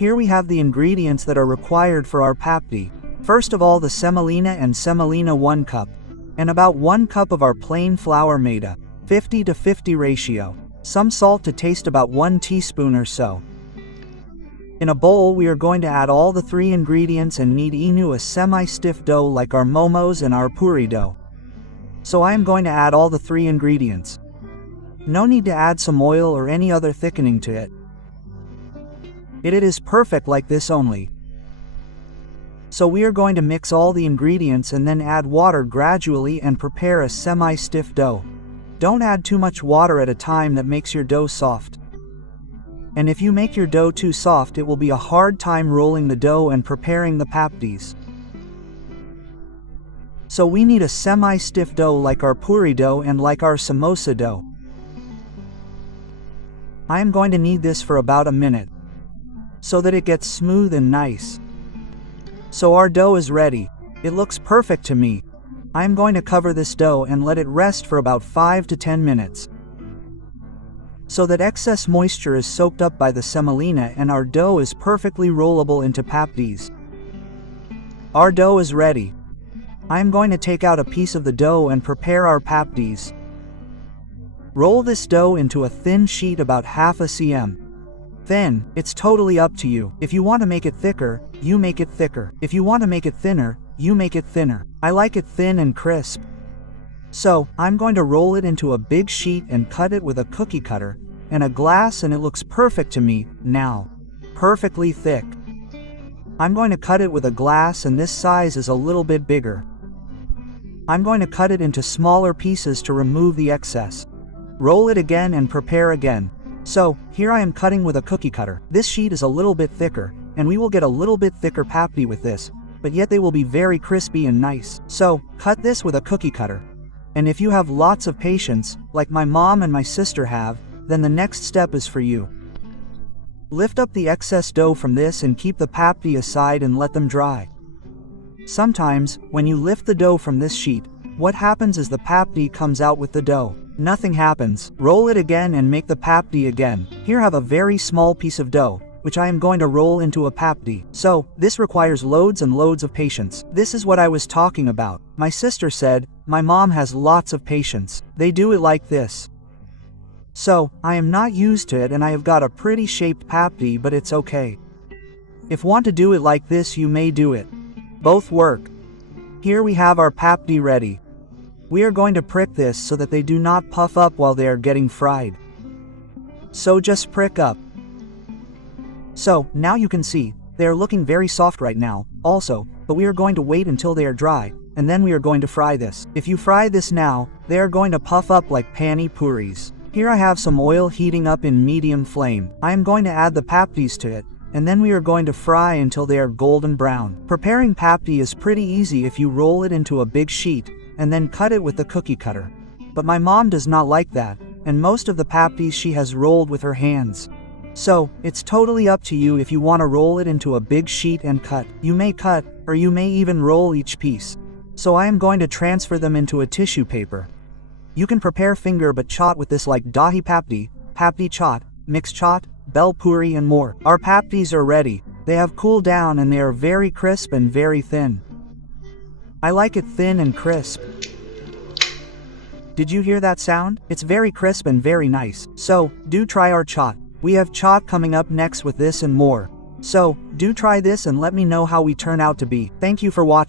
Here we have the ingredients that are required for our papdi. First of all, the semolina and semolina 1 cup. And about 1 cup of our plain flour maida, 50-50 ratio. Some salt to taste, about 1 teaspoon or so. In a bowl we are going to add all the 3 ingredients and knead into a semi-stiff dough like our momos and our puri dough. So I am going to add all the 3 ingredients. No need to add some oil or any other thickening to it. It is perfect like this only. So we are going to mix all the ingredients and then add water gradually and prepare a semi-stiff dough. Don't add too much water at a time, that makes your dough soft. And if you make your dough too soft, it will be a hard time rolling the dough and preparing the papdis. So we need a semi-stiff dough like our puri dough and like our samosa dough. I am going to knead this for about a minute, so that it gets smooth and nice. So our dough is ready. It looks perfect to me. I am going to cover this dough and let it rest for about 5 to 10 minutes. So that excess moisture is soaked up by the semolina and our dough is perfectly rollable into papdis. Our dough is ready. I am going to take out a piece of the dough and prepare our papdis. Roll this dough into a thin sheet about half a cm. Thin, it's totally up to you. If you want to make it thicker, you make it thicker. If you want to make it thinner, you make it thinner. I like it thin and crisp. So, I'm going to roll it into a big sheet and cut it with a cookie cutter and a glass, and it looks perfect to me now. Perfectly thick. I'm going to cut it with a glass, and this size is a little bit bigger. I'm going to cut it into smaller pieces to remove the excess. Roll it again and prepare again. So, here I am cutting with a cookie cutter. This sheet is a little bit thicker, and we will get a little bit thicker papdi with this, but yet they will be very crispy and nice. So, cut this with a cookie cutter. And if you have lots of patience, like my mom and my sister have, then the next step is for you. Lift up the excess dough from this and keep the papdi aside and let them dry. Sometimes, when you lift the dough from this sheet, what happens is the papdi comes out with the dough. Nothing happens. Roll it again and make the papdi again. Here I have a very small piece of dough, which I am going to roll into a papdi. So, this requires loads and loads of patience. This is what I was talking about. My sister said, my mom has lots of patience. They do it like this. So, I am not used to it and I have got a pretty shaped papdi, but it's okay. If want to do it like this, you may do it. Both work. Here we have our papdi ready. We are going to prick this so that they do not puff up while they are getting fried. So just prick up. So, now you can see, they are looking very soft right now, also, but we are going to wait until they are dry, and then we are going to fry this. If you fry this now, they are going to puff up like pani puris. Here I have some oil heating up in medium flame. I am going to add the papdis to it, and then we are going to fry until they are golden brown. Preparing papdi is pretty easy if you roll it into a big sheet, and then cut it with the cookie cutter. But my mom does not like that, and most of the papdis she has rolled with her hands. So, it's totally up to you if you want to roll it into a big sheet and cut. You may cut, or you may even roll each piece. So I am going to transfer them into a tissue paper. You can prepare finger but chaat with this like dahi papdi, papdi chaat, mixed chaat, bel puri and more. Our papdis are ready. They have cooled down and they are very crisp and very thin. I like it thin and crisp. Did you hear that sound? It's very crisp and very nice. So, do try our chaat. We have chaat coming up next with this and more. So, do try this and let me know how we turn out to be. Thank you for watching.